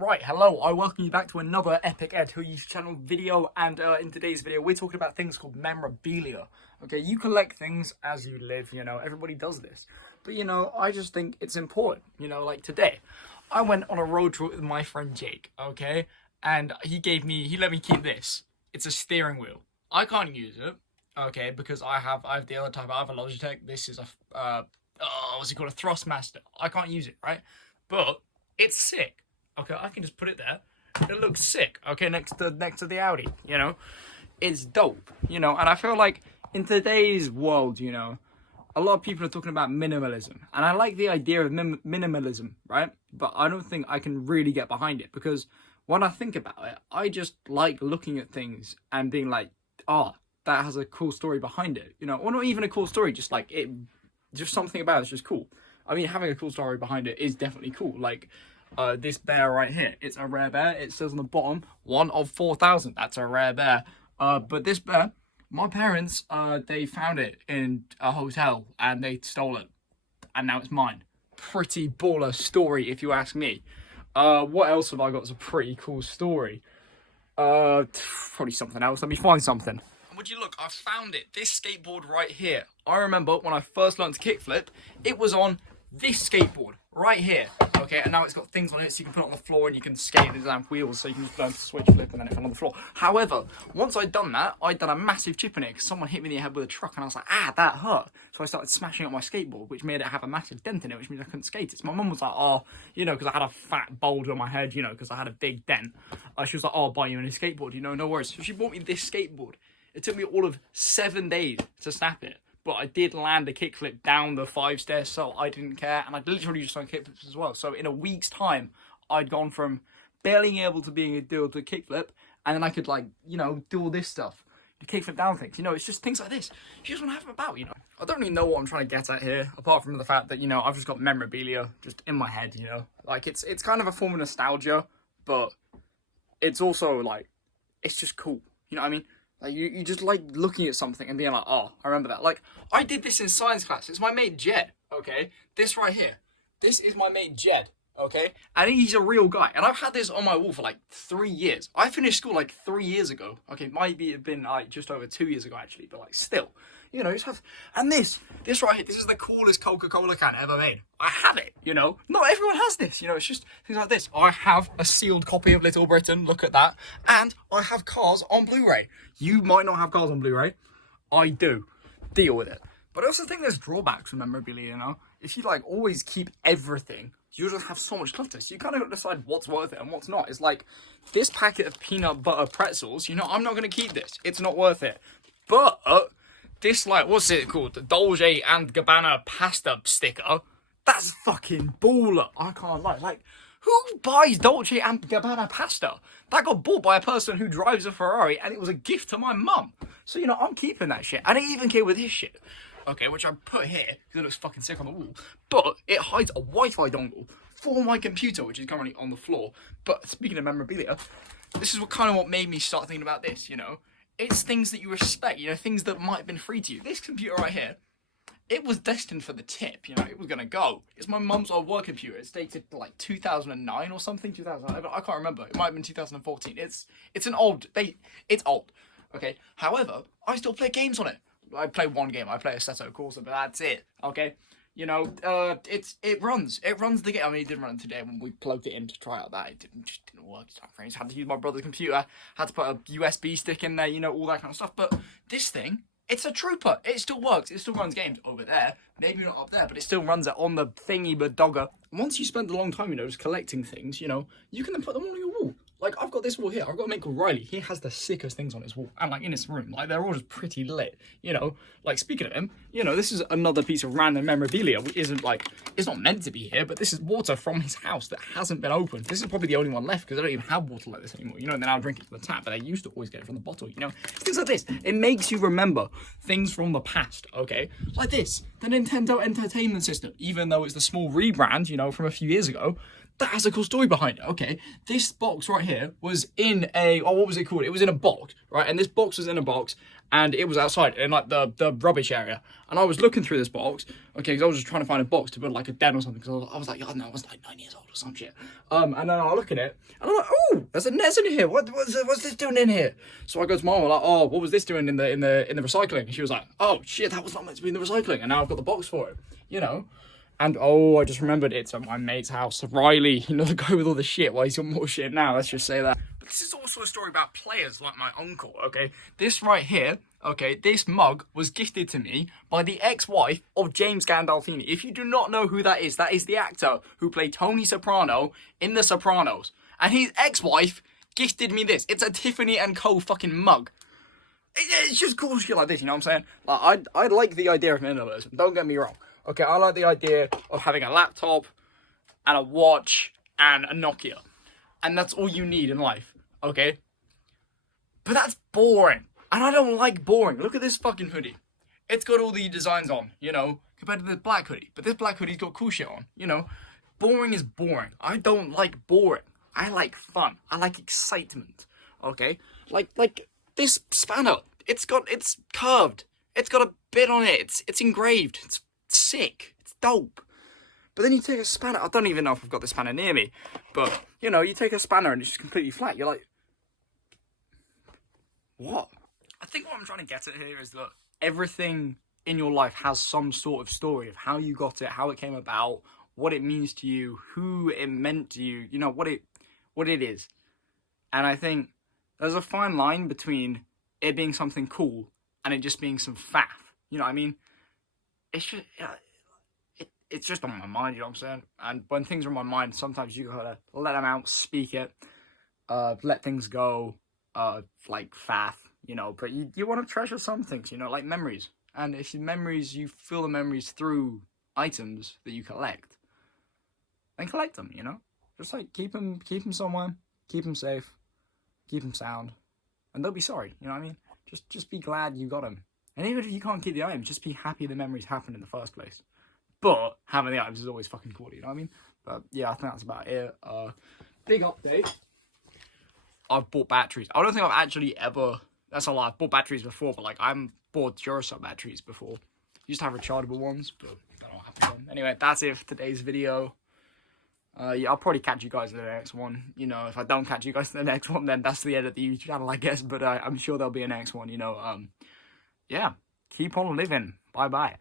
Right, hello, I welcome you back to another Epic Ed Who YouTube channel video, and in today's video we're talking about things called memorabilia. Okay, you collect things as you live, everybody does this. But I just think it's important, like today, I went on a road trip with my friend Jake, okay? And he let me keep this. It's a steering wheel. I can't use it, okay, because I have the other type, I have a Logitech. This is a, what's it called, a Thrustmaster. I can't use it, right? But it's sick. Okay, I can just put it there. It looks sick. Okay, next to the Audi. It's dope. And I feel like in today's world, a lot of people are talking about minimalism, and I like the idea of minimalism, right? But I don't think I can really get behind it, because when I think about it, I just like looking at things and being like, oh, that has a cool story behind it, or not even a cool story, just like it, just something about it's just cool. I mean, having a cool story behind it is definitely cool. Like, this bear right here, it's a rare bear. It says on the bottom, 1 of 4,000. That's a rare bear. But this bear, my parents, they found it in a hotel and they stole it, and now it's mine. Pretty baller story, if you ask me. What else have I got? It's a pretty cool story. Probably something else. Let me find something. Would you look? I found it. This skateboard right here. I remember when I first learned to kickflip, it was on this skateboard right here. Okay, and now it's got things on it, so you can put it on the floor and you can skate these damn wheels, so you can just learn to switch flip and then it fell on the floor. However, once I'd done that, I'd done a massive chip in it because someone hit me in the head with a truck, and I was like, ah, that hurt. So I started smashing up my skateboard, which made it have a massive dent in it, which means I couldn't skate it. So my mum was like, oh, because I had a fat bulge on my head, because I had a big dent. She was like, oh, I'll buy you a new skateboard, no worries. So she bought me this skateboard. It took me all of 7 days to snap it. But I did land a kickflip down the 5 stairs, so I didn't care. And I literally just done kickflips as well. So in a week's time, I'd gone from barely being able to do a kickflip, and then I could, do all this stuff. The kickflip down things. It's just things like this. You just want to have them about, I don't really know what I'm trying to get at here, apart from the fact that, I've just got memorabilia just in my head, Like, it's kind of a form of nostalgia, but it's also, it's just cool. You know what I mean? Like, you just like looking at something and being like, oh, I remember that. Like, I did this in science class. It's my mate Jed, okay? This right here. This is my mate Jed, okay? And he's a real guy. And I've had this on my wall for 3 years. I finished school 3 years ago. Okay, maybe have been just over 2 years ago actually, but still. Just have, and this right here, this is the coolest Coca-Cola can ever made. I have it, Not everyone has this, it's just things like this. I have a sealed copy of Little Britain, look at that. And I have Cars on Blu-ray. You might not have Cars on Blu-ray. I do. Deal with it. But I also think there's drawbacks with memorabilia, If you always keep everything, you just have so much clutter. So you kind of got to decide what's worth it and what's not. It's like this packet of peanut butter pretzels, I'm not going to keep this. It's not worth it. But this, what's it called? The Dolce and Gabbana pasta sticker. That's fucking baller. I can't lie. Who buys Dolce and Gabbana pasta? That got bought by a person who drives a Ferrari, and it was a gift to my mum. So, I'm keeping that shit. And it even came with his shit. Okay, which I put here, because it looks fucking sick on the wall. But it hides a Wi-Fi dongle for my computer, which is currently on the floor. But speaking of memorabilia, this is what made me start thinking about this, It's things that you respect, things that might have been free to you. This computer right here, it was destined for the tip, it was going to go. It's my mum's old work computer. It's dated 2009 or something, 2011. I can't remember. It might have been 2014. It's an old, it's old, okay? However, I still play games on it. I play one game. I play Assetto Corsa, but that's it, okay? It runs the game. I mean, it didn't run today when we plugged it in to try out that. It just didn't work. I had to use my brother's computer, had to put a USB stick in there, all that kind of stuff. But this thing, it's a trooper. It still works. It still runs games over there. Maybe not up there, but it still runs it on the thingy but dogger. Once you spend a long time, just collecting things, you can then put them all on your wall. I've got this wall here. I've got a mate called Riley. He has the sickest things on his wall. And, in his room. They're all just pretty lit, Speaking of him, this is another piece of random memorabilia, which isn't, it's not meant to be here, but this is water from his house that hasn't been opened. This is probably the only one left, because they don't even have water like this anymore, and then I'll drink it from the tap, but they used to always get it from the bottle, Things like this. It makes you remember things from the past, okay? Like this, the Nintendo Entertainment System, even though it's the small rebrand, from a few years ago, that has a cool story behind it. Okay, this box right here was in a, oh, what was it called? It was in a box, right? And this box was in a box, and it was outside in like the rubbish area. And I was looking through this box, okay, because I was just trying to find a box to build like a den or something. Because I was like, I don't know, I was like 9 years old or some shit. And then I look at it, and I'm like, oh, there's a nest in here. What's this doing in here? So I go to my mom, like, oh, what was this doing in the recycling? And she was like, oh shit, that was not meant to be in the recycling, and now I've got the box for it, you know. And oh, I just remembered it's at my mate's house, Riley, you know, the guy with all the shit. Well, he's got more shit now, let's just say that. But this is also a story about players like my uncle, okay? This right here, okay, this mug was gifted to me by the ex-wife of James Gandolfini. If you do not know who that is the actor who played Tony Soprano in The Sopranos. And his ex-wife gifted me this. It's a Tiffany & Co. fucking mug. It's just cool shit like this, you know what I'm saying? Like, I like the idea of minimalism, don't get me wrong. Okay, I like the idea of having a laptop and a watch and a Nokia. And that's all you need in life, okay? But that's boring. And I don't like boring. Look at this fucking hoodie. It's got all the designs on, you know, compared to this black hoodie. But this black hoodie's got cool shit on, you know? Boring is boring. I don't like boring. I like fun. I like excitement, okay? Like this spanner. It's curved. It's got a bit on it. It's engraved. It's sick. It's dope. But then you take a spanner. I don't even know if I've got the spanner near me. But, you know, you take a spanner and it's just completely flat. You're like, what? I think what I'm trying to get at here is that everything in your life has some sort of story of how you got it, how it came about, what it means to you, who it meant to you, you know, what it is. And I think there's a fine line between it being something cool and it just being some faff. You know what I mean? It's just on my mind, you know what I'm saying? And when things are on my mind, sometimes you gotta let them out, speak it, let things go, like faff, you know. But you want to treasure some things, you know, like memories. And if you feel the memories through items that you collect, then collect them, you know. Just like keep them somewhere, keep them safe, keep them sound, and don't be sorry, you know what I mean? Just be glad you got them. And even if you can't keep the items, just be happy the memories happened in the first place. But having the items is always fucking cool, you know what I mean? But yeah, I think that's about it. Big update. I've bought batteries. I don't think I've actually ever... That's a lie. I've bought batteries before, but like, I've bought Duracell batteries before. Used to have rechargeable ones, but I don't know what happened to them. Anyway, that's it for today's video. Yeah, I'll probably catch you guys in the next one. You know, if I don't catch you guys in the next one, then that's the end of the YouTube channel, I guess. But I'm sure there'll be a next one, you know. Yeah, keep on living. Bye-bye.